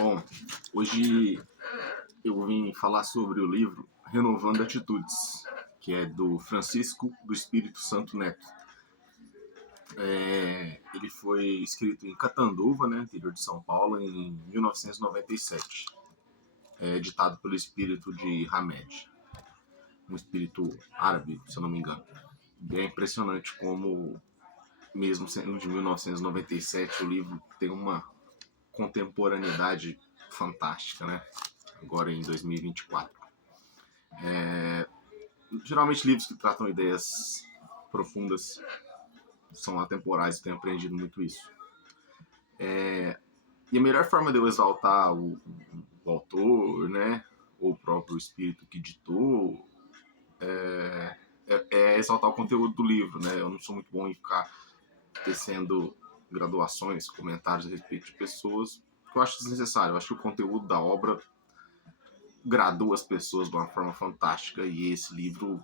Bom, hoje eu vim falar sobre o livro Renovando Atitudes, que é do Francisco do Espírito Santo Neto. Ele foi escrito em Catanduva, interior de São Paulo, em 1997. Editado pelo espírito de Hamed, um espírito árabe, se eu não me engano. E é impressionante como, mesmo sendo de 1997, o livro tem uma contemporaneidade fantástica, né? Agora em 2024. Geralmente livros que tratam ideias profundas são atemporais, eu tenho aprendido muito isso. E a melhor forma de eu exaltar o autor, ou o próprio espírito que ditou, é exaltar o conteúdo do livro, né? Eu não sou muito bom em ficar tecendo graduações, comentários a respeito de pessoas, que eu acho desnecessário. Eu acho que o conteúdo da obra gradua as pessoas de uma forma fantástica, e esse livro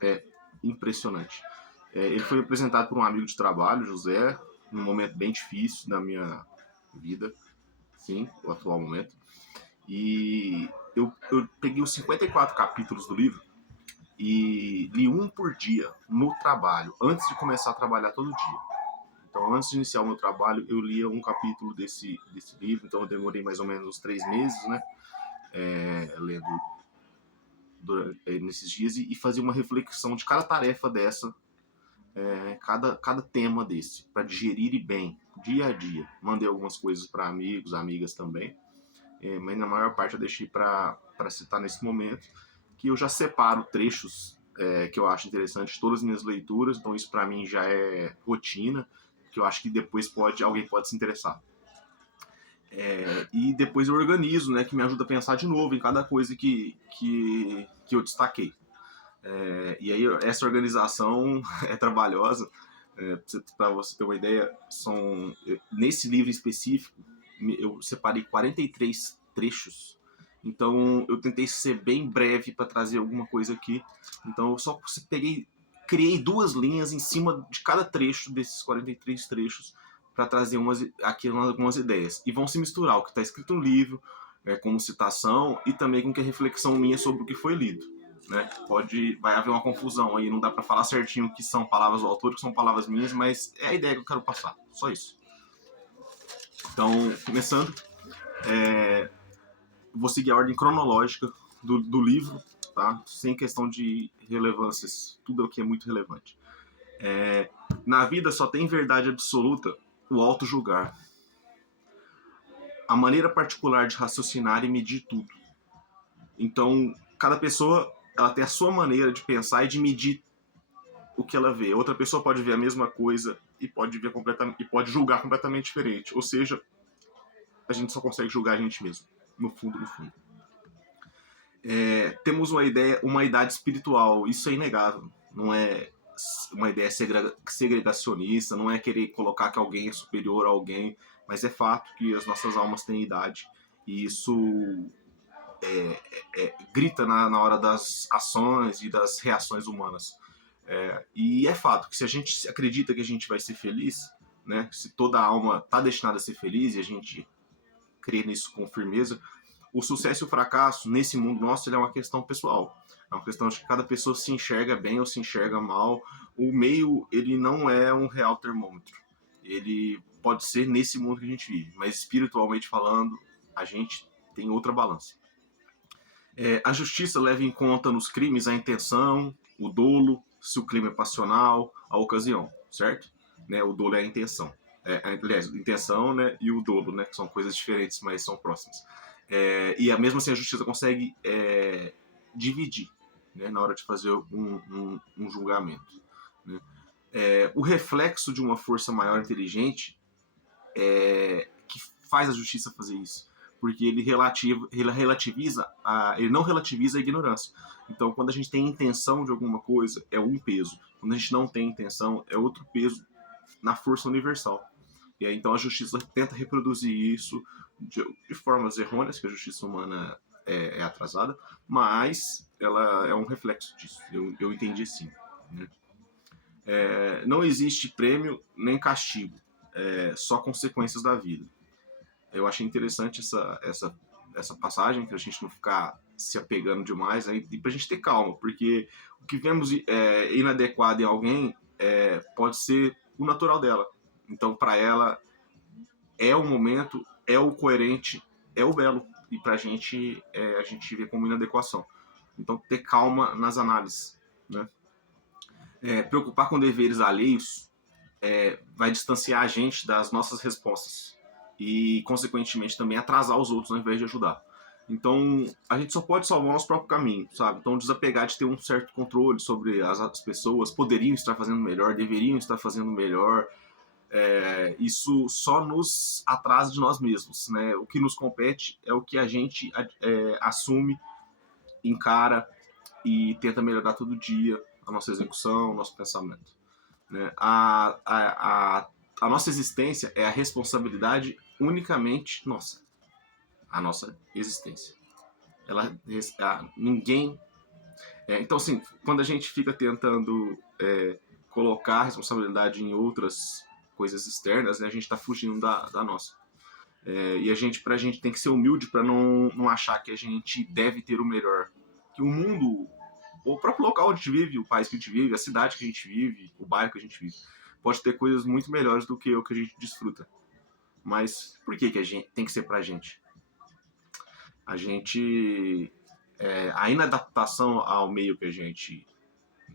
é impressionante. Ele foi apresentado por um amigo de trabalho, José, num momento bem difícil da minha vida, sim, o atual momento. E eu peguei os 54 capítulos do livro e li um por dia no trabalho, antes de começar a trabalhar todo dia. Então, antes de iniciar o meu trabalho, eu lia um capítulo desse livro, então eu demorei mais ou menos uns 3 meses, lendo nesses dias, e fazia uma reflexão de cada tarefa dessa, cada tema desse, para digerir bem, dia a dia. Mandei algumas coisas para amigos, amigas também, mas na maior parte eu deixei para citar nesse momento, que eu já separo trechos que eu acho interessantes de todas as minhas leituras, então isso para mim já é rotina, que eu acho que depois alguém pode se interessar. E depois eu organizo, que me ajuda a pensar de novo em cada coisa que eu destaquei. E aí essa organização é trabalhosa. Para você ter uma ideia, nesse livro específico, eu separei 43 trechos. Então eu tentei ser bem breve para trazer alguma coisa aqui. Então eu só criei 2 linhas em cima de cada trecho desses 43 trechos para trazer algumas ideias. E vão se misturar o que está escrito no livro, como citação, e também com que a reflexão minha sobre o que foi lido. Vai haver uma confusão aí, não dá para falar certinho que são palavras do autor, que são palavras minhas, mas é a ideia que eu quero passar, só isso. Então, começando, vou seguir a ordem cronológica do livro, tá? Sem questão de relevâncias, tudo aqui é muito relevante. Na vida só tem verdade absoluta o auto-julgar, a maneira particular de raciocinar e medir tudo. Então, cada pessoa ela tem a sua maneira de pensar e de medir o que ela vê. Outra pessoa pode ver a mesma coisa e pode julgar completamente diferente. Ou seja, a gente só consegue julgar a gente mesmo, no fundo. Temos uma idade espiritual, isso é inegável. Não é uma ideia segregacionista, não é querer colocar que alguém é superior a alguém, mas é fato que as nossas almas têm idade, e isso grita na hora das ações e das reações humanas. E é fato que se a gente acredita que a gente vai ser feliz, se toda a alma está destinada a ser feliz e a gente crê nisso com firmeza, o sucesso e o fracasso nesse mundo nosso, ele é uma questão pessoal. É uma questão de que cada pessoa se enxerga bem ou se enxerga mal. O meio, ele não é um real termômetro. Ele pode ser nesse mundo que a gente vive, mas espiritualmente falando, a gente tem outra balança. A justiça leva em conta nos crimes a intenção, o dolo, se o crime é passional, a ocasião, certo? O dolo é a intenção. Aliás, a intenção, e o dolo, que são coisas diferentes, mas são próximas. E mesmo assim a justiça consegue dividir, na hora de fazer um julgamento. O reflexo de uma força maior inteligente que faz a justiça fazer isso, porque ele não relativiza a ignorância. Então, quando a gente tem intenção de alguma coisa, é um peso. Quando a gente não tem intenção, é outro peso na força universal. E aí, então, a justiça tenta reproduzir isso de formas errôneas, que a justiça humana é atrasada, mas ela é um reflexo disso. Eu entendi assim. Não existe prêmio nem castigo, só consequências da vida. Eu achei interessante essa passagem, para a gente não ficar se apegando demais, né? E para a gente ter calma, porque o que vemos inadequado em alguém pode ser o natural dela. Então, para ela, é o momento, é o coerente, é o belo. E para a gente vê como inadequação. Então, ter calma nas análises. Né? Preocupar com deveres alheios vai distanciar a gente das nossas respostas. E, consequentemente, também atrasar os outros ao invés de ajudar. Então, a gente só pode salvar o nosso próprio caminho, sabe? Então, desapegar de ter um certo controle sobre as pessoas, poderiam estar fazendo melhor, deveriam estar fazendo melhor, isso só nos atrasa de nós mesmos, né? O que nos compete é o que a gente assume, encara e tenta melhorar todo dia a nossa execução, o nosso pensamento. Né? A nossa existência é a responsabilidade unicamente nossa. A nossa existência. Ninguém... então, assim, quando a gente fica tentando colocar a responsabilidade em outras coisas externas, né, a gente está fugindo da nossa. E pra gente tem que ser humilde para não achar que a gente deve ter o melhor. Que o mundo, o próprio local onde a gente vive, o país que a gente vive, a cidade que a gente vive, o bairro que a gente vive, pode ter coisas muito melhores do que o que a gente desfruta. Mas por que a gente tem que ser pra gente? A gente, a inadaptação ao meio que a gente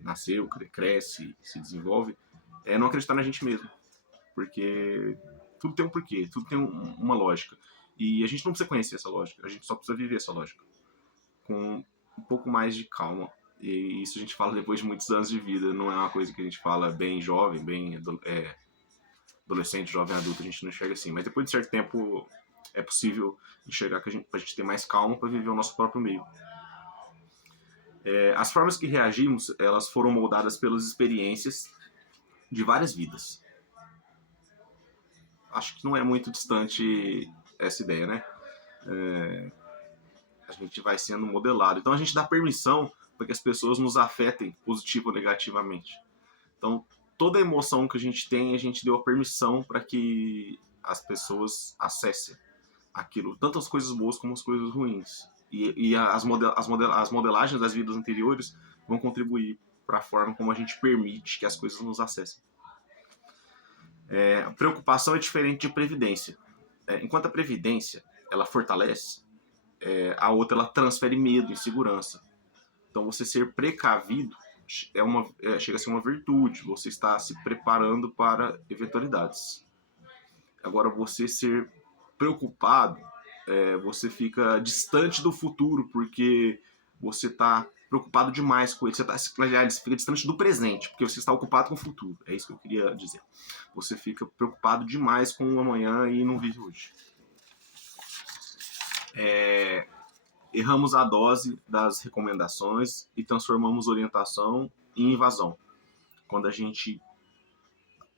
nasceu, cresce, se desenvolve, é não acreditar na gente mesmo. Porque tudo tem um porquê, tudo tem uma lógica. E a gente não precisa conhecer essa lógica, a gente só precisa viver essa lógica. Com um pouco mais de calma. E isso a gente fala depois de muitos anos de vida, não é uma coisa que a gente fala bem jovem, bem adolescente, jovem, adulto, a gente não enxerga assim. Mas depois de certo tempo é possível enxergar que pra gente ter mais calma para viver o nosso próprio meio. As formas que reagimos, elas foram moldadas pelas experiências de várias vidas. Acho que não é muito distante essa ideia, né? A gente vai sendo modelado. Então a gente dá permissão para que as pessoas nos afetem positivo ou negativamente. Então toda emoção que a gente deu a permissão para que as pessoas acessem aquilo, tanto as coisas boas como as coisas ruins. E as modelagens das vidas anteriores vão contribuir para a forma como a gente permite que as coisas nos acessem. Preocupação é diferente de previdência. Enquanto a previdência ela fortalece, a outra ela transfere medo, insegurança. Então você ser precavido chega a ser uma virtude, você está se preparando para eventualidades. Agora você ser preocupado, você fica distante do futuro, porque você está preocupado demais com ele. Você fica distante do presente, porque você está ocupado com o futuro. É isso que eu queria dizer. Você fica preocupado demais com o amanhã e não vive hoje. Erramos a dose das recomendações e transformamos orientação em invasão. Quando a gente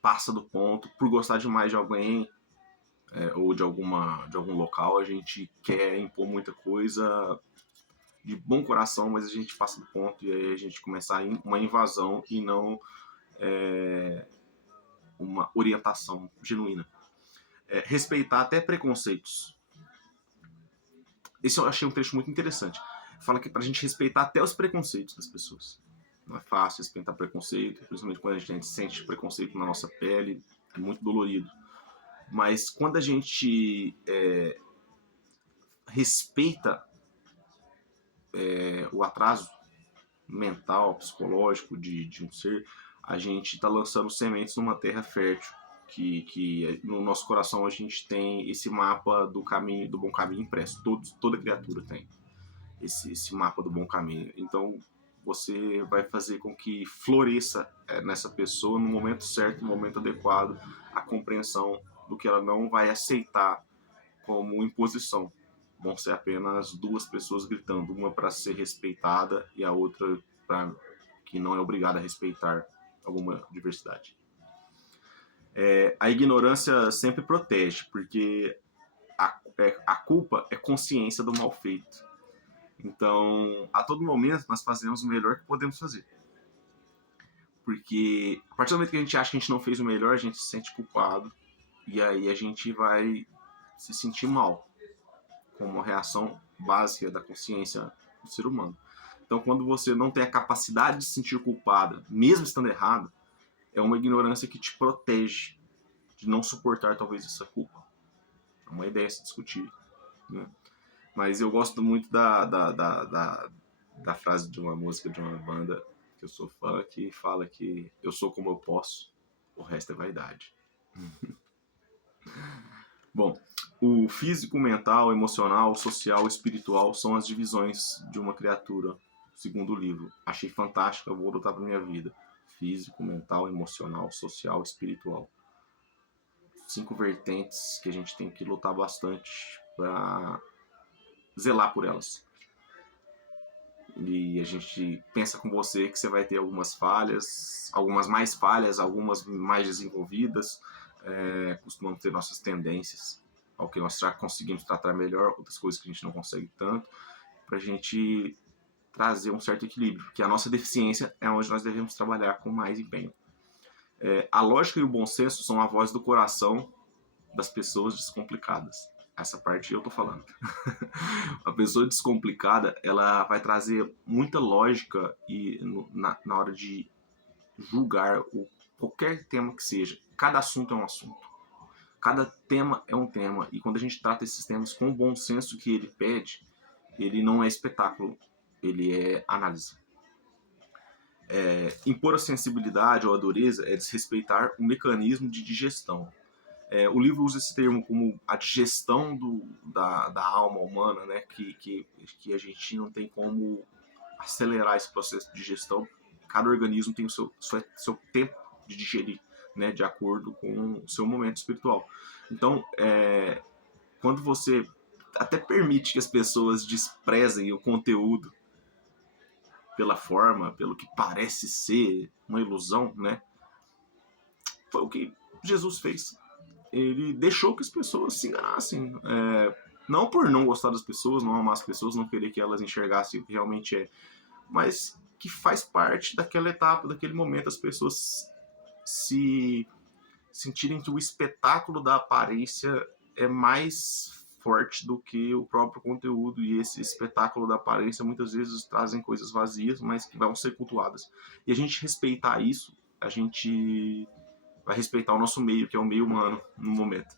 passa do ponto, por gostar demais de alguém ou de algum local, a gente quer impor muita coisa de bom coração, mas a gente passa do ponto e aí a gente começa uma invasão e não uma orientação genuína. Respeitar até preconceitos. Esse eu achei um trecho muito interessante. Fala que pra gente respeitar até os preconceitos das pessoas. Não é fácil respeitar preconceito, principalmente quando a gente sente preconceito na nossa pele, é muito dolorido. Mas quando a gente respeita o atraso mental, psicológico de um ser, a gente está lançando sementes numa terra fértil, que no nosso coração a gente tem esse mapa do caminho, do bom caminho impresso. Toda criatura tem esse mapa do bom caminho. Então você vai fazer com que floresça nessa pessoa no momento certo, no momento adequado, a compreensão do que ela não vai aceitar como imposição. Vão ser apenas duas pessoas gritando, uma para ser respeitada e a outra para que não é obrigada a respeitar alguma diversidade. A ignorância sempre protege, porque a culpa é consciência do mal feito. Então, a todo momento, nós fazemos o melhor que podemos fazer. Porque a partir do momento que a gente acha que a gente não fez o melhor, a gente se sente culpado. E aí a gente vai se sentir mal, como uma reação básica da consciência do ser humano. Então, quando você não tem a capacidade de se sentir culpada, mesmo estando errado, é uma ignorância que te protege de não suportar talvez essa culpa. É uma ideia a se discutir, né? Mas eu gosto muito da frase de uma música de uma banda que eu sou fã, que fala que eu sou como eu posso, o resto é vaidade. Bom, o físico, mental, emocional, social, espiritual são as divisões de uma criatura, segundo o livro. Achei fantástico, eu vou adotar para minha vida. Físico, mental, emocional, social, espiritual. 5 vertentes que a gente tem que lutar bastante para zelar por elas. E a gente pensa com você que você vai ter algumas falhas, algumas mais desenvolvidas, costumamos ter nossas tendências ao que nós já conseguimos tratar melhor, outras coisas que a gente não consegue tanto, para a gente trazer um certo equilíbrio, porque a nossa deficiência é onde nós devemos trabalhar com mais empenho. A lógica e o bom senso são a voz do coração das pessoas descomplicadas. Essa parte eu tô falando. A pessoa descomplicada, ela vai trazer muita lógica na hora de julgar qualquer tema que seja. Cada assunto é um assunto. Cada tema é um tema. E quando a gente trata esses temas com o bom senso que ele pede, ele não é espetáculo, ele é análise. Impor a sensibilidade ou a dureza é desrespeitar o mecanismo de digestão. O livro usa esse termo como a digestão da alma humana, né? Que a gente não tem como acelerar esse processo de digestão. Cada organismo tem o seu tempo de digerir, né? De acordo com o seu momento espiritual. Então, quando você até permite que as pessoas desprezem o conteúdo pela forma, pelo que parece ser uma ilusão, né? Foi o que Jesus fez. Ele deixou que as pessoas se enganassem. Não por não gostar das pessoas, não amar as pessoas, não querer que elas enxergassem o que realmente é, mas que faz parte daquela etapa, daquele momento, as pessoas se sentirem que o espetáculo da aparência é mais forte do que o próprio conteúdo, e esse espetáculo da aparência muitas vezes trazem coisas vazias, mas que vão ser cultuadas. E a gente respeitar isso, a gente vai respeitar o nosso meio, que é o meio humano no momento.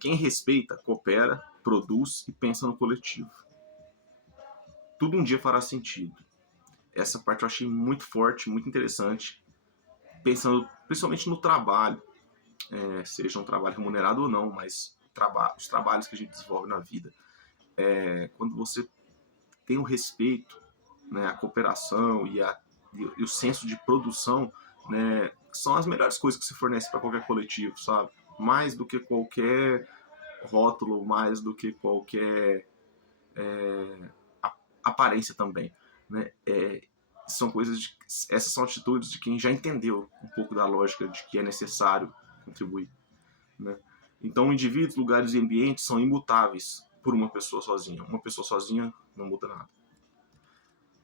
Quem respeita, coopera, produz e pensa no coletivo. Tudo um dia fará sentido. Essa parte eu achei muito forte, muito interessante, pensando principalmente no trabalho, seja um trabalho remunerado ou não, mas os trabalhos que a gente desenvolve na vida. Quando você tem o respeito, né, a cooperação e o senso de produção, né, são as melhores coisas que se fornece para qualquer coletivo, sabe? Mais do que qualquer rótulo, mais do que qualquer aparência também, né? São coisas essas são atitudes de quem já entendeu um pouco da lógica de que é necessário contribuir, né? Então, indivíduos, lugares e ambientes são imutáveis por uma pessoa sozinha. Uma pessoa sozinha não muda nada,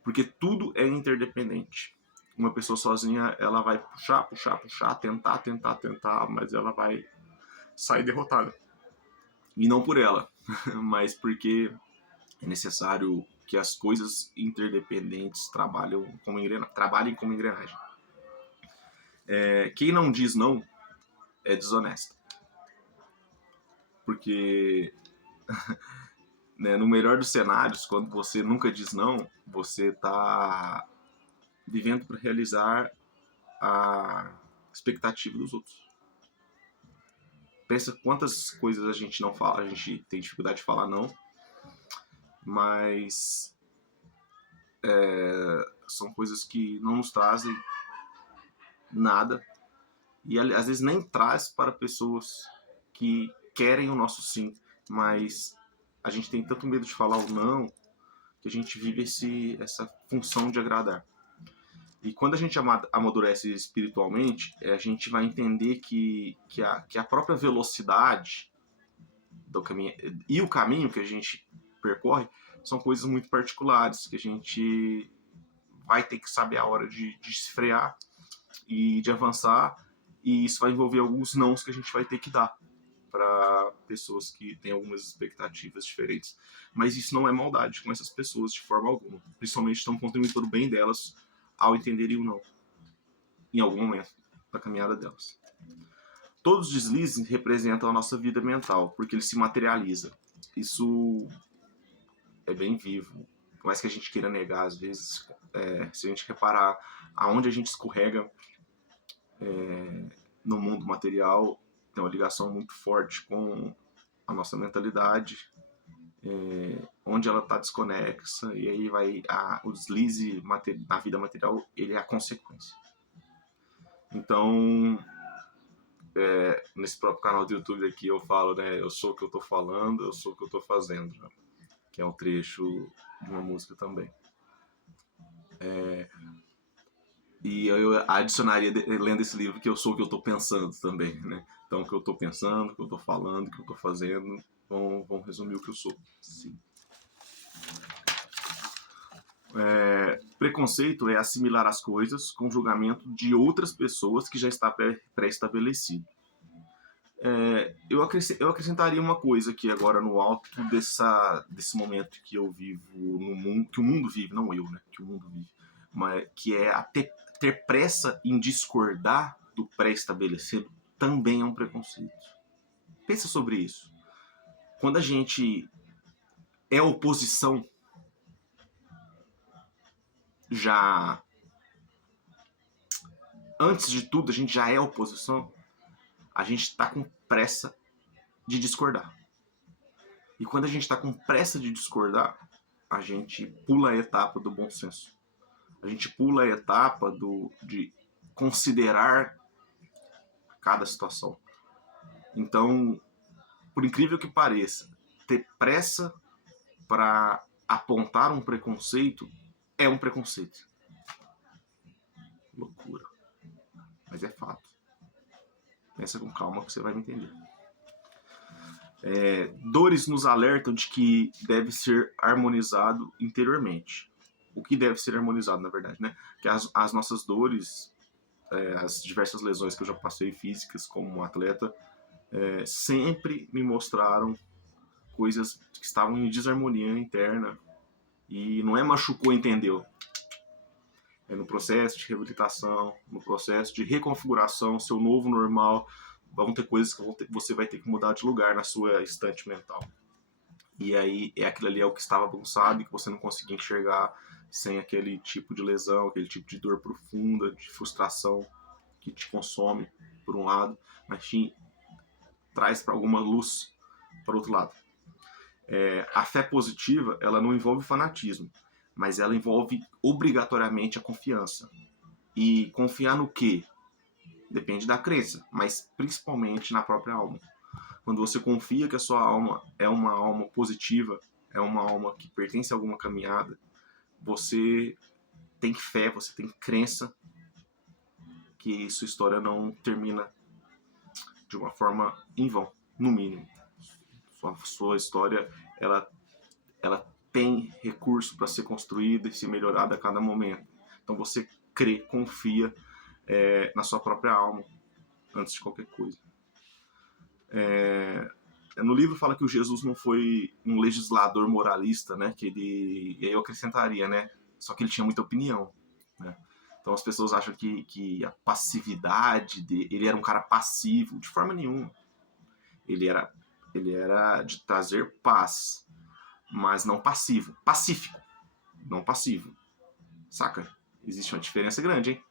porque tudo é interdependente. Uma pessoa sozinha, ela vai puxar, tentar, mas ela vai sair derrotada. E não por ela, mas porque é necessário que as coisas interdependentes trabalhem como engrenagem. Quem não diz não é desonesto. Porque né, no melhor dos cenários, quando você nunca diz não, você está vivendo para realizar a expectativa dos outros. Pensa quantas coisas a gente não fala, a gente tem dificuldade de falar não, mas são coisas que não nos trazem nada e às vezes nem traz para pessoas que querem o nosso sim, mas a gente tem tanto medo de falar o não que a gente vive essa função de agradar. E quando a gente amadurece espiritualmente, a gente vai entender que a própria velocidade do caminho e o caminho que a gente percorre são coisas muito particulares, que a gente vai ter que saber a hora de se frear e de avançar, e isso vai envolver alguns nãos que a gente vai ter que dar. para pessoas que têm algumas expectativas diferentes. Mas isso não é maldade com essas pessoas de forma alguma. Principalmente estão contribuindo para o bem delas ao entenderem o não, em algum momento da caminhada delas. Todos os deslizes representam a nossa vida mental, porque ele se materializa. Isso é bem vivo. Por mais que a gente queira negar, às vezes, se a gente reparar aonde a gente escorrega no mundo material, tem uma ligação muito forte com a nossa mentalidade, onde ela está desconexa, e aí o deslize na vida material, ele é a consequência. Então, nesse próprio canal do YouTube aqui eu falo, né, eu sou o que eu tô falando, eu sou o que eu tô fazendo, né? Que é um trecho de uma música também. E eu adicionaria, lendo esse livro, que eu sou o que eu tô pensando também, né? Então, o que eu tô pensando, o que eu tô falando, o que eu tô fazendo, vão resumir o que eu sou. Sim. Preconceito é assimilar as coisas com julgamento de outras pessoas que já está pré-estabelecido. Eu acrescentaria uma coisa aqui agora no alto desse momento que eu vivo no mundo, que o mundo vive, não eu, né? Que o mundo vive, mas que é ter pressa em discordar do pré-estabelecido também é um preconceito. Pensa sobre isso. Quando a gente é oposição, já antes de tudo a gente já é oposição, a gente está com pressa de discordar. E quando a gente está com pressa de discordar, a gente pula a etapa do bom senso. A gente pula a etapa de considerar cada situação. Então, por incrível que pareça, ter pressa para apontar um preconceito é um preconceito. Loucura. Mas é fato. Pensa com calma que você vai me entender. Dores nos alertam de que deve ser harmonizado interiormente. O que deve ser harmonizado, na verdade, né? Que as nossas dores, as diversas lesões que eu já passei físicas como um atleta, sempre me mostraram coisas que estavam em desarmonia interna. E não é machucou, entendeu? É no processo de reabilitação, no processo de reconfiguração, seu novo normal. Vão ter coisas que você vai ter que mudar de lugar na sua estante mental. E aí aquilo ali é o que estava bagunçado e que você não conseguia enxergar sem aquele tipo de lesão, aquele tipo de dor profunda, de frustração que te consome por um lado, mas te traz para alguma luz para o outro lado. A fé positiva, ela não envolve fanatismo, mas ela envolve obrigatoriamente a confiança. E confiar no quê? Depende da crença, mas principalmente na própria alma. Quando você confia que a sua alma é uma alma positiva, é uma alma que pertence a alguma caminhada, você tem fé, você tem crença que sua história não termina de uma forma em vão, no mínimo. Sua história, ela tem recurso para ser construída e ser melhorada a cada momento. Então você crê, confia na sua própria alma antes de qualquer coisa. No livro fala que o Jesus não foi um legislador moralista, né? E aí eu acrescentaria, né? Só que ele tinha muita opinião, né? Então as pessoas acham que a passividade dele, ele era um cara passivo, de forma nenhuma. Ele era de trazer paz, mas não passivo, pacífico, não passivo, saca? Existe uma diferença grande, hein?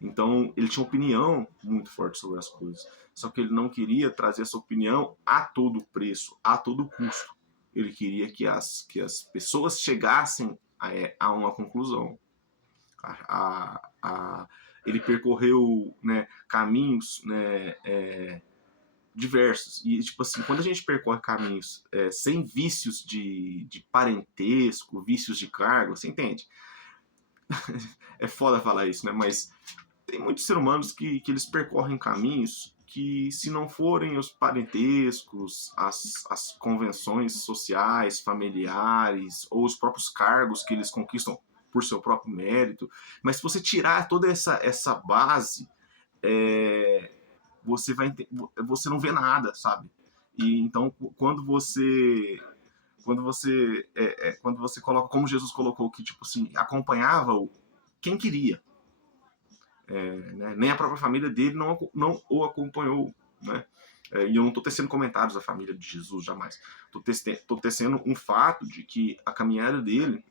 Então, ele tinha uma opinião muito forte sobre as coisas. Só que ele não queria trazer essa opinião a todo preço, a todo custo. Ele queria que as pessoas chegassem a uma conclusão. Ele percorreu, né, caminhos, né, diversos. E, tipo assim, quando a gente percorre caminhos sem vícios de parentesco, vícios de cargo, você entende? É foda falar isso, né? Mas tem muitos seres humanos que eles percorrem caminhos que, se não forem os parentescos, as convenções sociais, familiares, ou os próprios cargos que eles conquistam por seu próprio mérito, mas se você tirar toda essa base, você não vê nada, sabe? E então, quando você coloca, como Jesus colocou, que tipo assim, acompanhava-o quem queria, né? Nem a própria família dele não o acompanhou, né? E eu não estou tecendo comentários da família de Jesus, jamais. Estou tecendo um fato de que a caminhada dele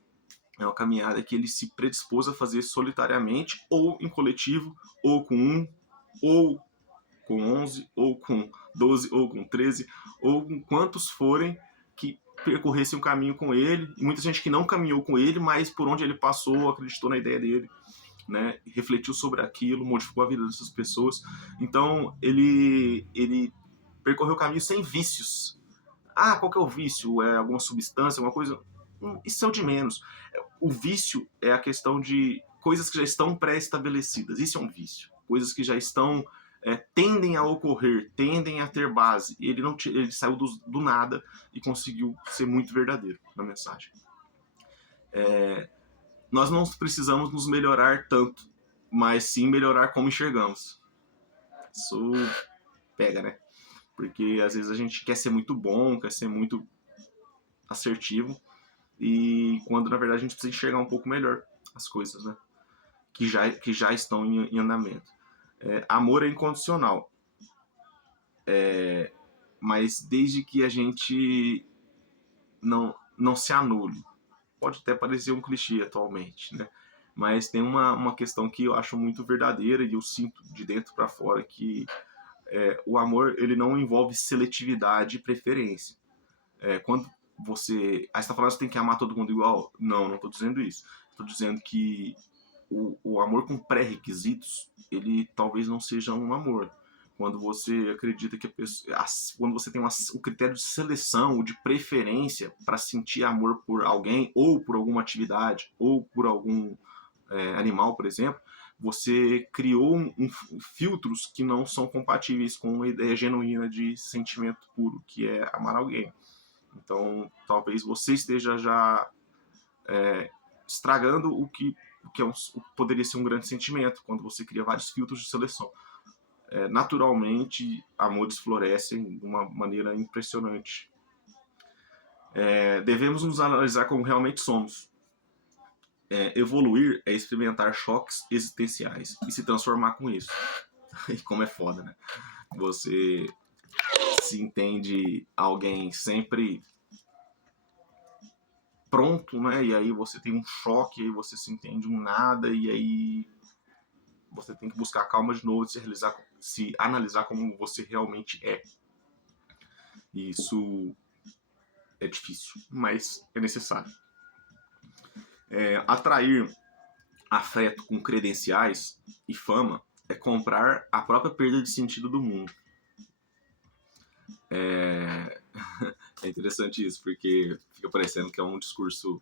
é uma caminhada que ele se predispôs a fazer solitariamente, ou em coletivo, ou com um, ou com 11, ou com 12, ou com 13, ou com quantos forem que percorressem um caminho com ele. E muita gente que não caminhou com ele, mas por onde ele passou, acreditou na ideia dele, né? Refletiu sobre aquilo, modificou a vida dessas pessoas. Então, ele percorreu o caminho sem vícios. Ah, qual que é o vício? É alguma substância, alguma coisa? Isso é o de menos. O vício é a questão de coisas que já estão pré-estabelecidas. Isso é um vício. Coisas que já estão tendem a ocorrer, tendem a ter base. Ele saiu do nada e conseguiu ser muito verdadeiro na mensagem. Nós não precisamos nos melhorar tanto, mas sim melhorar como enxergamos. Isso pega, né? Porque às vezes a gente quer ser muito bom, quer ser muito assertivo, e quando na verdade a gente precisa enxergar um pouco melhor as coisas, né? Que já estão em andamento. Amor é incondicional, mas desde que a gente não se anule. Pode até parecer um clichê atualmente, né? Mas tem uma questão que eu acho muito verdadeira e eu sinto de dentro para fora, que o amor ele não envolve seletividade e preferência. Quando você está falando que você tem que amar todo mundo igual, não estou dizendo isso. Estou dizendo que o amor com pré-requisitos, ele talvez não seja um amor. Quando você acredita que a pessoa, quando você tem o critério de seleção, de preferência para sentir amor por alguém, ou por alguma atividade, ou por algum animal, por exemplo, você criou filtros que não são compatíveis com uma ideia genuína de sentimento puro, que é amar alguém. Então, talvez você esteja já estragando o que poderia ser um grande sentimento, quando você cria vários filtros de seleção. Naturalmente, amores florescem de uma maneira impressionante. Devemos nos analisar como realmente somos. Evoluir é experimentar choques existenciais e se transformar com isso. E como é foda, né? Você se entende alguém sempre pronto, né? E aí você tem um choque, aí você se entende um nada, e aí você tem que buscar calma de novo, se analisar como você realmente é. E isso é difícil, mas é necessário. Atrair afeto com credenciais e fama é comprar a própria perda de sentido do mundo. É interessante isso, porque fica parecendo que é um discurso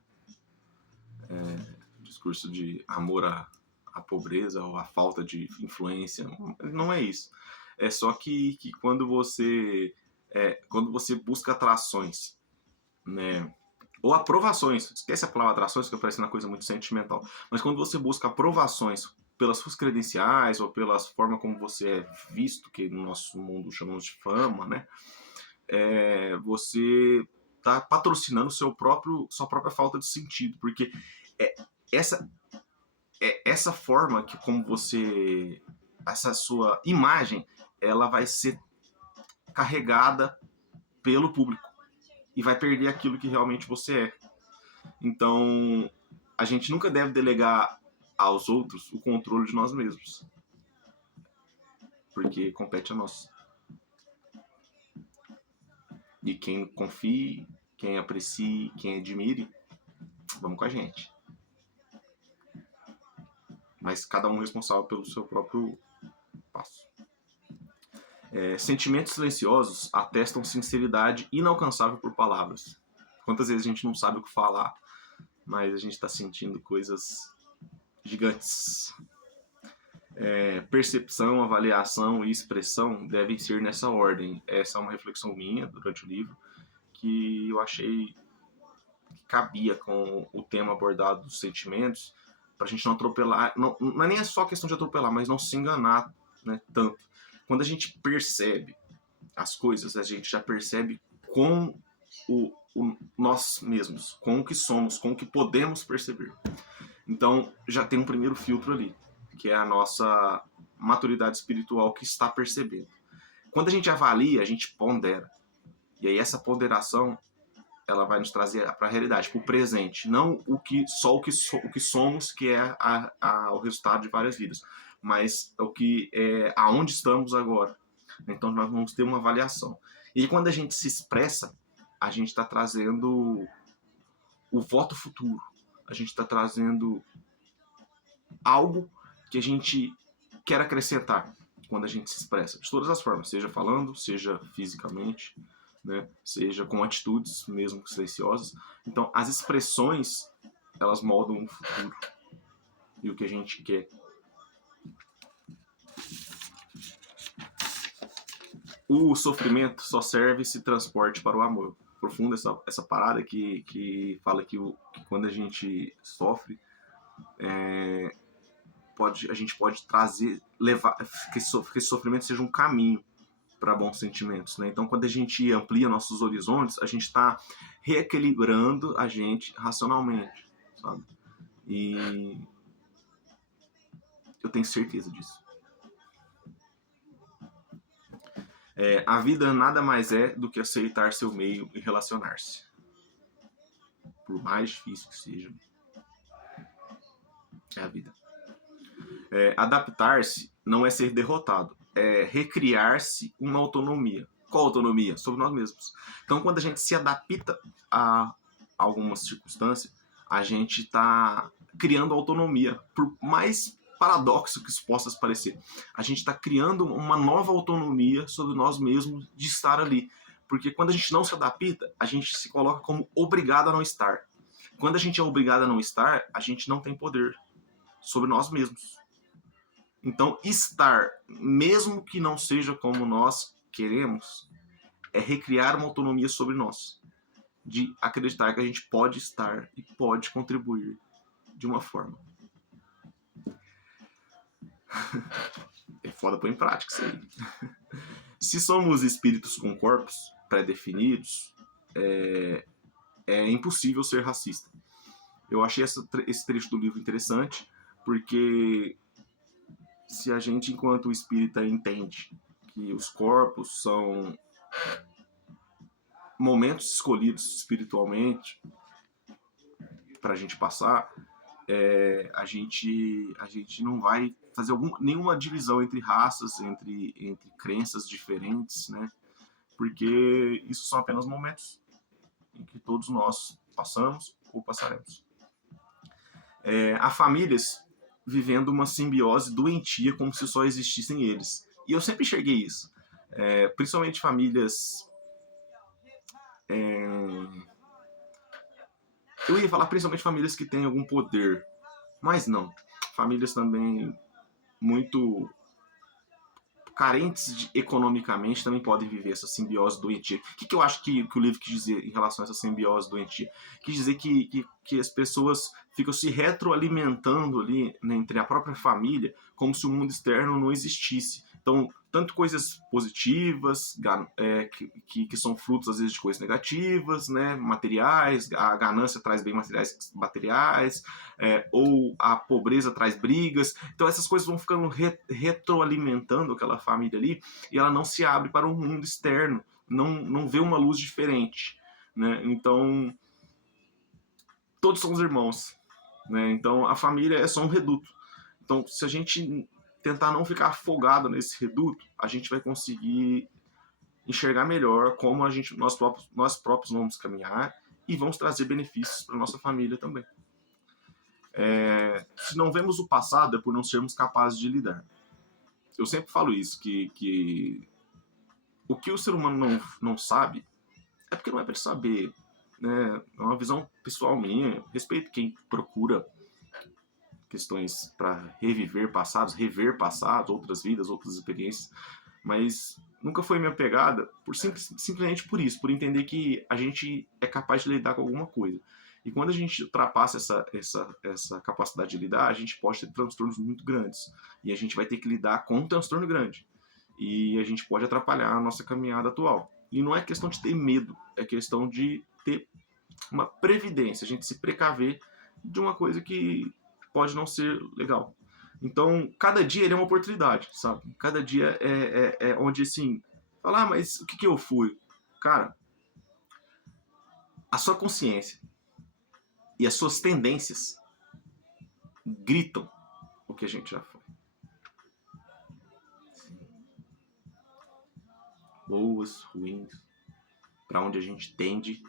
de amor à pobreza ou à falta de influência. Não é isso. É só que quando você busca atrações, né, ou aprovações, esquece a palavra atrações, que parece uma coisa muito sentimental, mas quando você busca aprovações pelas suas credenciais ou pela forma como você é visto, que no nosso mundo chamamos de fama, né, você está patrocinando sua própria falta de sentido, porque essa forma que essa sua imagem, ela vai ser carregada pelo público e vai perder aquilo que realmente você é. Então, a gente nunca deve delegar aos outros o controle de nós mesmos, porque compete a nós. E quem confie, quem aprecie, quem admire, vamos com a gente. Mas cada um responsável pelo seu próprio passo. Sentimentos silenciosos atestam sinceridade inalcançável por palavras. Quantas vezes a gente não sabe o que falar, mas a gente está sentindo coisas gigantes. Percepção, avaliação e expressão devem ser nessa ordem. Essa é uma reflexão minha durante o livro, que eu achei que cabia com o tema abordado dos sentimentos, para a gente não atropelar. Não é nem só questão de atropelar, mas não se enganar, né, tanto. Quando a gente percebe as coisas, a gente já percebe com nós mesmos, com o que somos, com o que podemos perceber. Então, já tem um primeiro filtro ali, que é a nossa maturidade espiritual que está percebendo. Quando a gente avalia, a gente pondera. E aí essa ponderação, ela vai nos trazer para a realidade, para o presente, não só o que somos, que é o resultado de várias vidas, mas o que é aonde estamos agora. Então nós vamos ter uma avaliação. E quando a gente se expressa, a gente está trazendo o voto futuro. A gente está trazendo algo que a gente quer acrescentar quando a gente se expressa, de todas as formas, seja falando, seja fisicamente, né, seja com atitudes mesmo silenciosas. Então, as expressões, elas moldam o futuro e o que a gente quer. O sofrimento só serve se transporte para o amor. Profunda essa parada que fala que quando a gente sofre, a gente pode levar que esse sofrimento seja um caminho para bons sentimentos, né? Então, quando a gente amplia nossos horizontes, a gente está reequilibrando a gente racionalmente, sabe? E eu tenho certeza disso. A vida nada mais é do que aceitar seu meio e relacionar-se. Por mais difícil que seja, é a vida. Adaptar-se não é ser derrotado, é recriar-se uma autonomia. Qual autonomia? Sobre nós mesmos. Então, quando a gente se adapta a algumas circunstâncias, a gente está criando autonomia. Por mais paradoxo que isso possa parecer, a gente está criando uma nova autonomia sobre nós mesmos de estar ali. Porque quando a gente não se adapta, a gente se coloca como obrigado a não estar. Quando a gente é obrigado a não estar, a gente não tem poder sobre nós mesmos. Então, estar, mesmo que não seja como nós queremos, é recriar uma autonomia sobre nós. De acreditar que a gente pode estar e pode contribuir de uma forma. É foda pôr em prática isso aí. Se somos espíritos com corpos pré-definidos, é impossível ser racista. Eu achei esse trecho do livro interessante, porque se a gente, enquanto espírita, entende que os corpos são momentos escolhidos espiritualmente para a gente passar, a gente não vai fazer nenhuma divisão entre raças, entre crenças diferentes, né? Porque isso são apenas momentos em que todos nós passamos ou passaremos. Há famílias vivendo uma simbiose doentia como se só existissem eles. E eu sempre enxerguei isso. Principalmente famílias... Eu ia falar principalmente famílias que têm algum poder, mas não. Famílias também muito carentes economicamente também podem viver essa simbiose doentia. O que eu acho que o livro quis dizer em relação a essa simbiose doentia? Quis dizer que as pessoas ficam se retroalimentando ali, né, entre a própria família, como se o mundo externo não existisse. Então, tanto coisas positivas, que são frutos, às vezes, de coisas negativas, né, materiais, a ganância traz bem materiais, ou a pobreza traz brigas. Então, essas coisas vão ficando retroalimentando aquela família ali, e ela não se abre para um mundo externo, não vê uma luz diferente, né? Então, todos somos irmãos, né? Então, a família é só um reduto. Então, se a gente tentar não ficar afogado nesse reduto, a gente vai conseguir enxergar melhor como nós próprios vamos caminhar e vamos trazer benefícios para nossa família também. Se não vemos o passado, é por não sermos capazes de lidar. Eu sempre falo isso, que o que o ser humano não sabe é porque não é para ele saber, né? É uma visão pessoal minha. Respeito quem procura questões para rever passados, outras vidas, outras experiências, mas nunca foi minha pegada simplesmente por isso, por entender que a gente é capaz de lidar com alguma coisa. E quando a gente ultrapassa essa capacidade de lidar, a gente pode ter transtornos muito grandes. E a gente vai ter que lidar com um transtorno grande. e a gente pode atrapalhar a nossa caminhada atual. E não é questão de ter medo, é questão de ter uma previdência, a gente se precaver de uma coisa que pode não ser legal. Então, cada dia ele é uma oportunidade, sabe? Cada dia é onde, assim, falar, ah, mas o que eu fui? Cara, a sua consciência e as suas tendências gritam o que a gente já foi. Boas, ruins, para onde a gente tende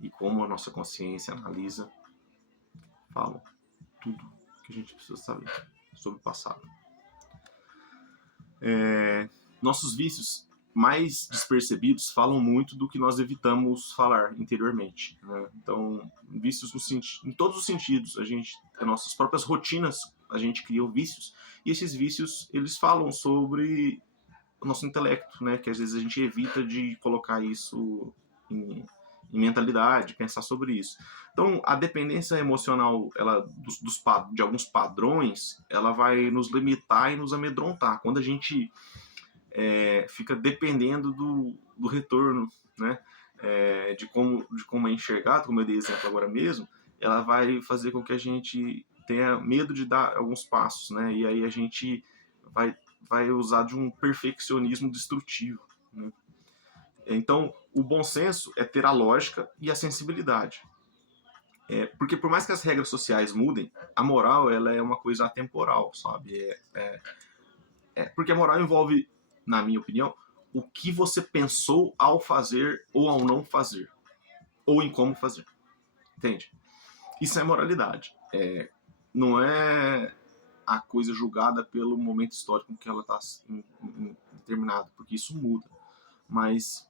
e como a nossa consciência analisa, falam tudo que a gente precisa saber sobre o passado. Nossos vícios mais despercebidos falam muito do que nós evitamos falar interiormente, né? Então, vícios em todos os sentidos, as nossas próprias rotinas, a gente cria vícios, e esses vícios, eles falam sobre o nosso intelecto, né? Que às vezes a gente evita de colocar isso em mentalidade, pensar sobre isso. Então, a dependência emocional, de alguns padrões, ela vai nos limitar e nos amedrontar. Quando a gente fica dependendo do retorno, né? De como é enxergado, como eu dei exemplo agora mesmo, ela vai fazer com que a gente tenha medo de dar alguns passos, né? E aí a gente vai usar de um perfeccionismo destrutivo, né? Então, o bom senso é ter a lógica e a sensibilidade. Porque por mais que as regras sociais mudem, a moral ela é uma coisa atemporal, sabe? Porque a moral envolve, na minha opinião, o que você pensou ao fazer ou ao não fazer, ou em como fazer, entende? Isso é moralidade. Não é a coisa julgada pelo momento histórico em que ela está determinada, porque isso muda. Mas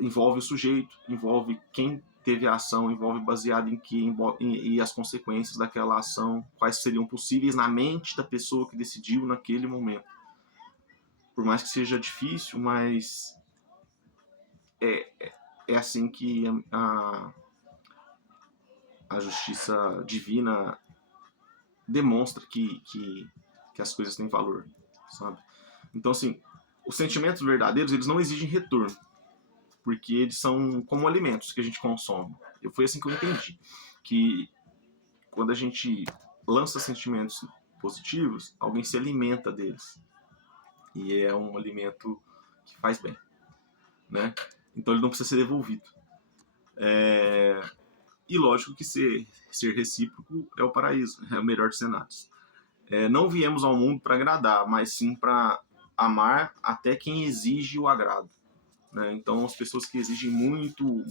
envolve o sujeito, envolve quem teve a ação, envolve baseado em que e as consequências daquela ação, quais seriam possíveis na mente da pessoa que decidiu naquele momento. Por mais que seja difícil, mas é assim que a justiça divina demonstra que as coisas têm valor, sabe? Então, assim, os sentimentos verdadeiros, eles não exigem retorno, porque eles são como alimentos que a gente consome. Foi assim que eu entendi, que quando a gente lança sentimentos positivos, alguém se alimenta deles. E é um alimento que faz bem, né? Então ele não precisa ser devolvido. E lógico que ser recíproco é o paraíso, é o melhor dos cenários. Não viemos ao mundo para agradar, mas sim para amar até quem exige o agrado, né? Então as pessoas que exigem muito,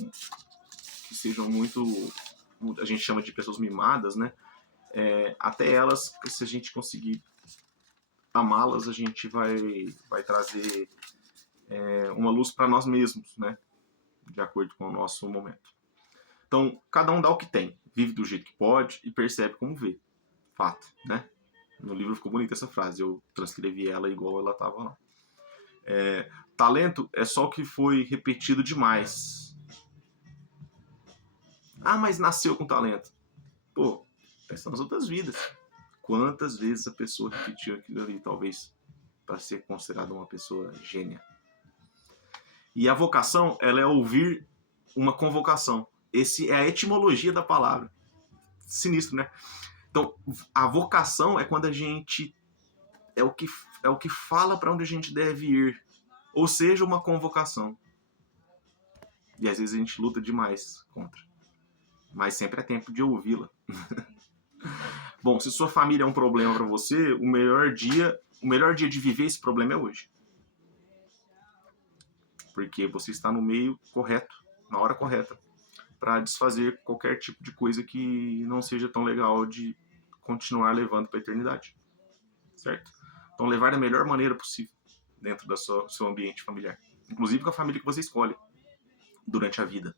que sejam muito, a gente chama de pessoas mimadas, né? Até elas, se a gente conseguir amá-las, a gente vai trazer uma luz para nós mesmos, né? De acordo com o nosso momento. Então, cada um dá o que tem, vive do jeito que pode e percebe como vê. Fato, né? No livro ficou bonita essa frase, eu transcrevi ela igual ela estava lá. Talento é só o que foi repetido demais. Ah, mas nasceu com talento. Pô, pensa nas outras vidas. Quantas vezes a pessoa repetiu aquilo ali, talvez, para ser considerada uma pessoa gênia. E a vocação, ela é ouvir uma convocação. Essa é a etimologia da palavra. Sinistro, né? Então, a vocação é quando a gente é o que fala para onde a gente deve ir, ou seja, uma convocação. E às vezes a gente luta demais contra, mas sempre é tempo de ouvi-la. Bom, se sua família é um problema para você, o melhor dia de viver esse problema é hoje, porque você está no meio correto, na hora correta, para desfazer qualquer tipo de coisa que não seja tão legal de continuar levando para a eternidade, certo? Então, levar da melhor maneira possível dentro do seu ambiente familiar, inclusive com a família que você escolhe durante a vida,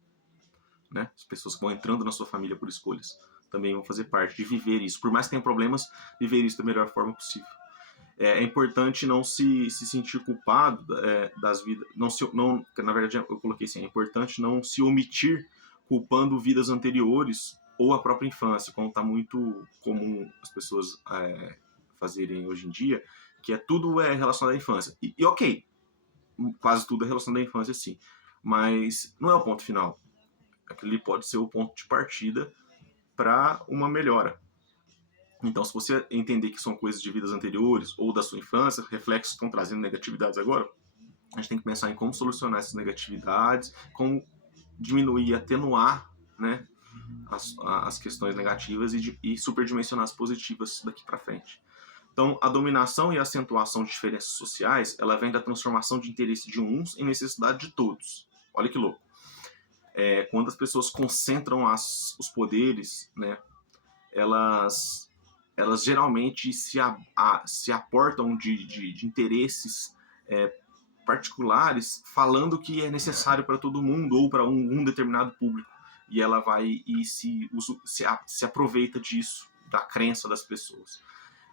né? As pessoas que vão entrando na sua família por escolhas também vão fazer parte de viver isso. Por mais que tenham problemas, viver isso da melhor forma possível. É importante não se sentir culpado das vidas. Na verdade, eu coloquei assim: é importante não se omitir culpando vidas anteriores ou a própria infância, como está muito comum as pessoas fazerem hoje em dia, que tudo é relacionado à infância. E ok, quase tudo é relacionado à infância, sim. Mas não é o ponto final. Aquilo ali pode ser o ponto de partida para uma melhora. Então, se você entender que são coisas de vidas anteriores ou da sua infância, reflexos estão trazendo negatividades agora, a gente tem que pensar em como solucionar essas negatividades, como diminuir e atenuar, né, as questões negativas e superdimensionar as positivas daqui para frente. Então, a dominação e a acentuação de diferenças sociais, ela vem da transformação de interesse de uns em necessidade de todos. Olha que louco. Quando as pessoas concentram os poderes, né, elas geralmente se aportam de interesses particulares, falando que é necessário para todo mundo ou para um determinado público. E ela vai e se aproveita disso, da crença das pessoas.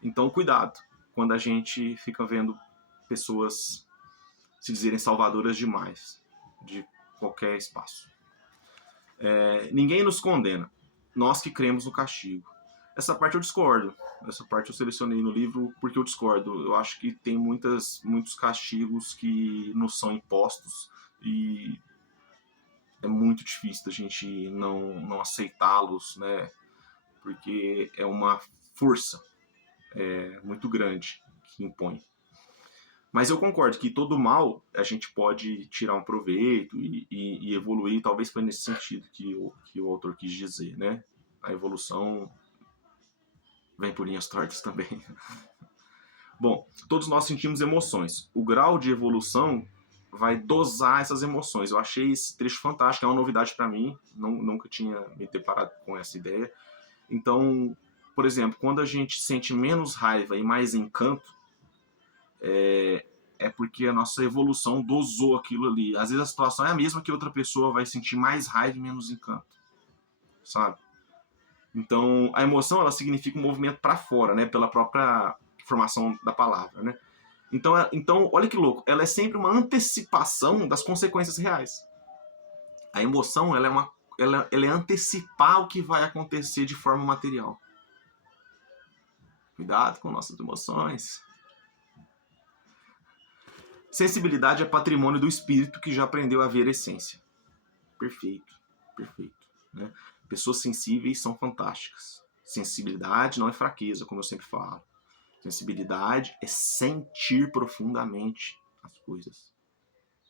Então, cuidado quando a gente fica vendo pessoas se dizerem salvadoras demais de qualquer espaço. Ninguém nos condena, nós que cremos no castigo. Essa parte eu discordo. Essa parte eu selecionei no livro porque eu discordo. Eu acho que tem muitos castigos que nos são impostos e é muito difícil da gente não aceitá-los, né? Porque é uma força muito grande que impõe. Mas eu concordo que todo mal a gente pode tirar um proveito e evoluir. Talvez foi nesse sentido que o autor quis dizer, né? A evolução vem por linhas tortas também. Bom, todos nós sentimos emoções. O grau de evolução vai dosar essas emoções. Eu achei esse trecho fantástico, é uma novidade para mim. Nunca tinha me deparado com essa ideia. Então, por exemplo, quando a gente sente menos raiva e mais encanto, é porque a nossa evolução dosou aquilo ali. Às vezes a situação é a mesma que outra pessoa vai sentir mais raiva e menos encanto, sabe? Então, a emoção, ela significa um movimento para fora, né? Pela própria formação da palavra, né? Então, olha que louco. Ela é sempre uma antecipação das consequências reais. A emoção, ela é antecipar o que vai acontecer de forma material. Cuidado com nossas emoções. Sensibilidade é patrimônio do espírito que já aprendeu a ver a essência. Perfeito, perfeito. Né? Pessoas sensíveis são fantásticas. Sensibilidade não é fraqueza, como eu sempre falo. Sensibilidade é sentir profundamente as coisas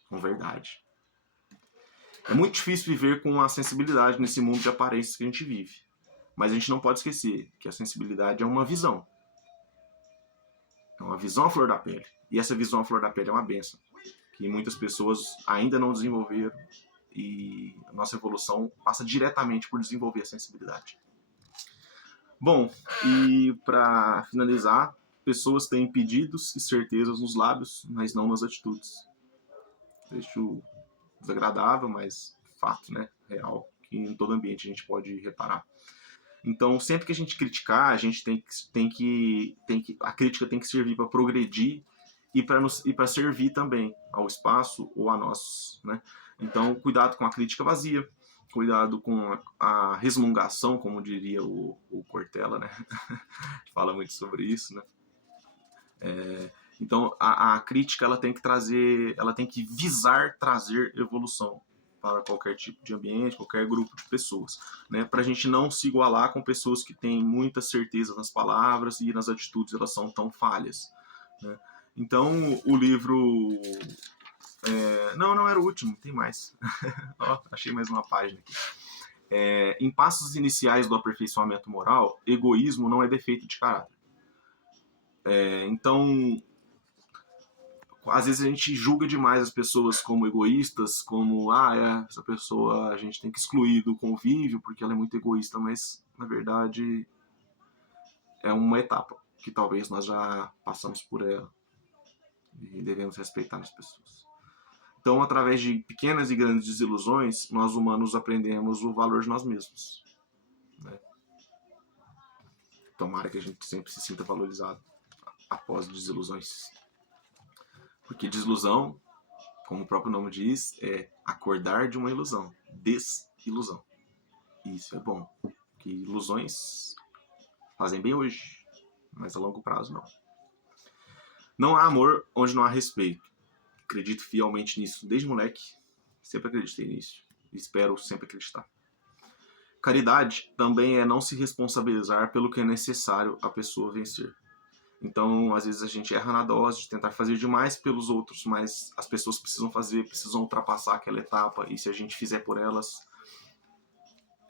com verdade. É muito difícil viver com a sensibilidade nesse mundo de aparências que a gente vive. Mas a gente não pode esquecer que a sensibilidade é uma visão. É uma visão à flor da pele. E essa visão à flor da pele é uma bênção, que muitas pessoas ainda não desenvolveram, e a nossa evolução passa diretamente por desenvolver a sensibilidade. Bom, e para finalizar, pessoas têm pedidos e certezas nos lábios, mas não nas atitudes. Deixo desagradável, mas fato, né? Real, que em todo ambiente a gente pode reparar. Então, sempre que a gente criticar, a gente a crítica tem que servir para progredir e para servir também ao espaço ou a nós, né? Então, cuidado com a crítica vazia, cuidado com a resmungação, como diria o Cortella, né? Fala muito sobre isso, né? Então, a crítica ela tem que visar trazer evolução para qualquer tipo de ambiente, qualquer grupo de pessoas, né? Para a gente não se igualar com pessoas que têm muita certeza nas palavras e nas atitudes elas são tão falhas, né? Então, o livro... não era o último, tem mais. Achei mais uma página aqui. Em passos iniciais do aperfeiçoamento moral, egoísmo não é defeito de caráter. Então, às vezes a gente julga demais as pessoas como egoístas, como, essa pessoa a gente tem que excluir do convívio porque ela é muito egoísta, mas, na verdade, é uma etapa que talvez nós já passamos por ela e devemos respeitar as pessoas. Então, através de pequenas e grandes desilusões, nós humanos aprendemos o valor de nós mesmos, né? Tomara que a gente sempre se sinta valorizado após desilusões. Porque desilusão, como o próprio nome diz, é acordar de uma ilusão. Desilusão. E isso é bom. Porque ilusões fazem bem hoje, mas a longo prazo não. Não há amor onde não há respeito. Acredito fielmente nisso desde moleque. Sempre acreditei nisso. Espero sempre acreditar. Caridade também é não se responsabilizar pelo que é necessário a pessoa vencer. Então, às vezes a gente erra na dose de tentar fazer demais pelos outros, mas as pessoas precisam fazer, precisam ultrapassar aquela etapa, e se a gente fizer por elas,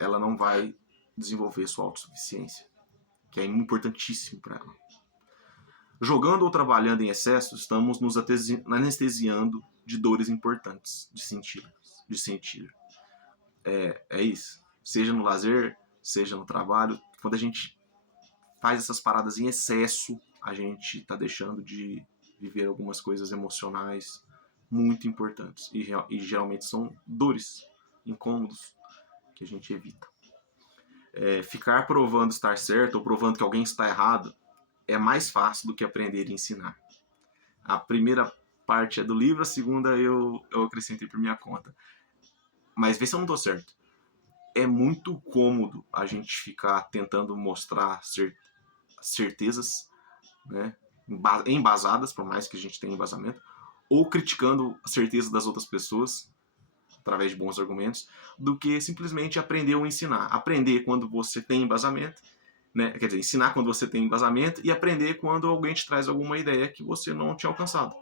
ela não vai desenvolver sua autossuficiência, que é importantíssimo para ela. Jogando ou trabalhando em excesso, estamos nos anestesiando de dores importantes de sentir. É isso. Seja no lazer, seja no trabalho. Quando a gente faz essas paradas em excesso, a gente está deixando de viver algumas coisas emocionais muito importantes. E geralmente são dores, incômodos, que a gente evita. Ficar provando estar certo ou provando que alguém está errado é mais fácil do que aprender e ensinar. A primeira parte é do livro, a segunda eu acrescentei por minha conta. Mas vê se eu não estou certo. É muito cômodo a gente ficar tentando mostrar certezas, né, embasadas, por mais que a gente tenha embasamento, ou criticando a certeza das outras pessoas através de bons argumentos, do que simplesmente aprender ou ensinar. Aprender quando você tem embasamento, né? Quer dizer, ensinar quando você tem embasamento e aprender quando alguém te traz alguma ideia que você não tinha alcançado.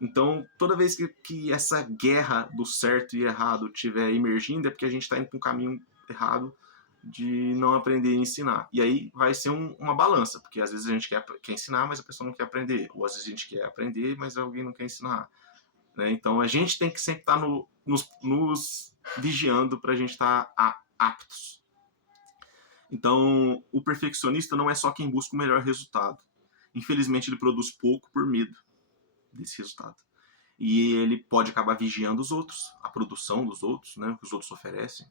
Então, toda vez que essa guerra do certo e errado estiver emergindo, é porque a gente está indo para um caminho errado de não aprender e ensinar. E aí vai ser uma balança, porque às vezes a gente quer ensinar, mas a pessoa não quer aprender. Ou às vezes a gente quer aprender, mas alguém não quer ensinar. Né? Então a gente tem que sempre estar nos vigiando para a gente estar aptos. Então o perfeccionista não é só quem busca o melhor resultado. Infelizmente ele produz pouco por medo desse resultado. E ele pode acabar vigiando os outros, a produção dos outros, né, o que os outros oferecem,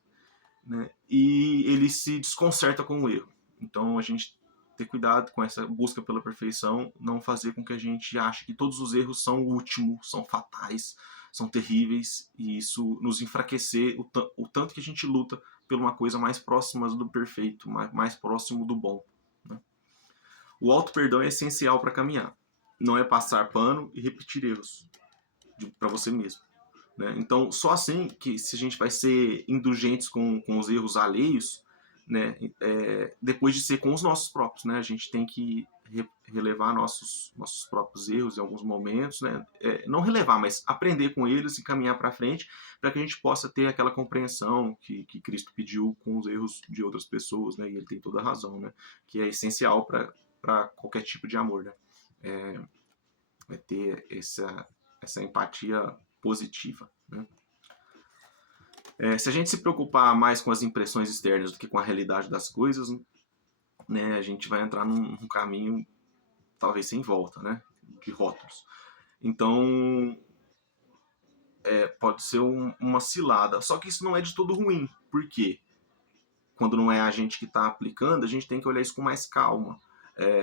né, e ele se desconcerta com o erro. Então a gente ter cuidado com essa busca pela perfeição, não fazer com que a gente ache que todos os erros são o último, são fatais, são terríveis, e isso nos enfraquecer o tanto que a gente luta por uma coisa mais próxima do perfeito, mais próximo do bom. Né? O auto-perdão é essencial para caminhar. Não é passar pano e repetir erros para você mesmo. Né? Então, só assim que se a gente vai ser indulgentes com os erros alheios, né, depois de ser com os nossos próprios, né, a gente tem que relevar nossos próprios erros em alguns momentos, né, não relevar, mas aprender com eles e caminhar para frente, para que a gente possa ter aquela compreensão que Cristo pediu com os erros de outras pessoas, né, e ele tem toda a razão, né, que é essencial para qualquer tipo de amor, né, é ter essa empatia positiva. Né? Se a gente se preocupar mais com as impressões externas do que com a realidade das coisas, né, a gente vai entrar num caminho talvez sem volta, né, de rótulos. Então, pode ser uma cilada. Só que isso não é de todo ruim. Por quê? Quando não é a gente que está aplicando, a gente tem que olhar isso com mais calma.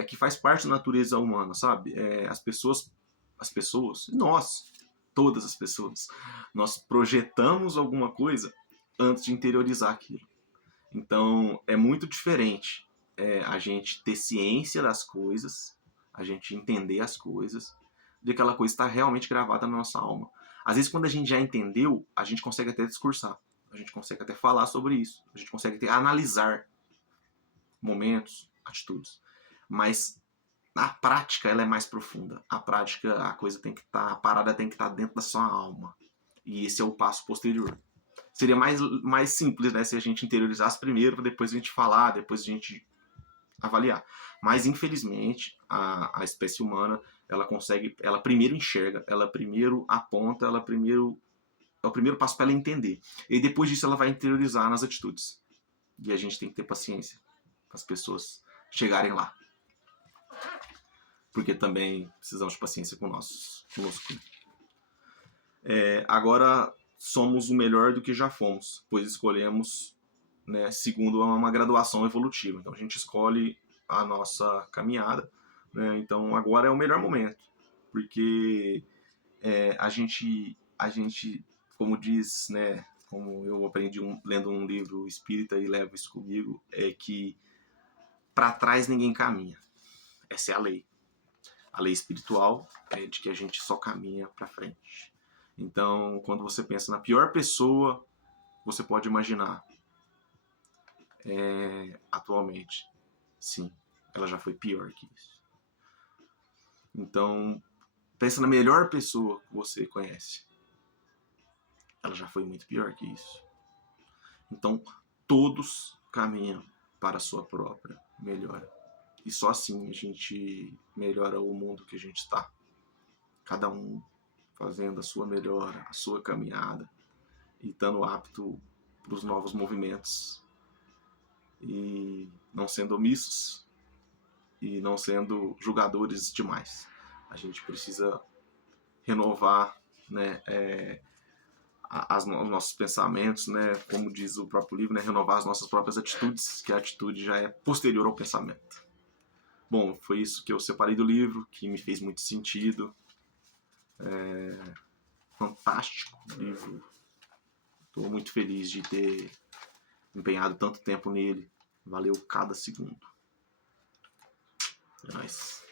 Que faz parte da natureza humana, sabe? As pessoas, nós, todas as pessoas, nós projetamos alguma coisa antes de interiorizar aquilo. Então, é muito diferente a gente ter ciência das coisas, a gente entender as coisas, de aquela coisa estar realmente gravada na nossa alma. Às vezes, quando a gente já entendeu, a gente consegue até discursar, a gente consegue até falar sobre isso, a gente consegue até analisar momentos, atitudes. Mas a prática, ela é mais profunda. A prática, a coisa tem que estar, a parada tem que estar dentro da sua alma. E esse é o passo posterior. Seria mais simples, né, se a gente interiorizasse primeiro, para depois a gente falar, depois a gente avaliar. Mas, infelizmente, a espécie humana, ela primeiro enxerga, ela primeiro aponta, é o primeiro passo para ela entender. E depois disso ela vai interiorizar nas atitudes. E a gente tem que ter paciência para as pessoas chegarem lá. Porque também precisamos de paciência conosco. Agora somos o melhor do que já fomos, pois escolhemos, né, segundo uma graduação evolutiva. Então a gente escolhe a nossa caminhada, né? Então agora é o melhor momento, porque a gente, como diz, né, como eu aprendi lendo um livro espírita e levo isso comigo, é que para trás ninguém caminha. Essa é a lei. A lei espiritual é de que a gente só caminha para frente. Então, quando você pensa na pior pessoa que você pode imaginar atualmente, sim, ela já foi pior que isso. Então, pensa na melhor pessoa que você conhece. Ela já foi muito pior que isso. Então, todos caminham para a sua própria melhora. E só assim a gente melhora o mundo que a gente está. Cada um fazendo a sua melhora, a sua caminhada e estando apto para os novos movimentos. E não sendo omissos e não sendo julgadores demais. A gente precisa renovar, né, os nossos pensamentos, né, como diz o próprio livro, né, renovar as nossas próprias atitudes, que a atitude já é posterior ao pensamento. Bom, foi isso que eu separei do livro, que me fez muito sentido. Fantástico livro. Estou muito feliz de ter empenhado tanto tempo nele. Valeu cada segundo. É nóis.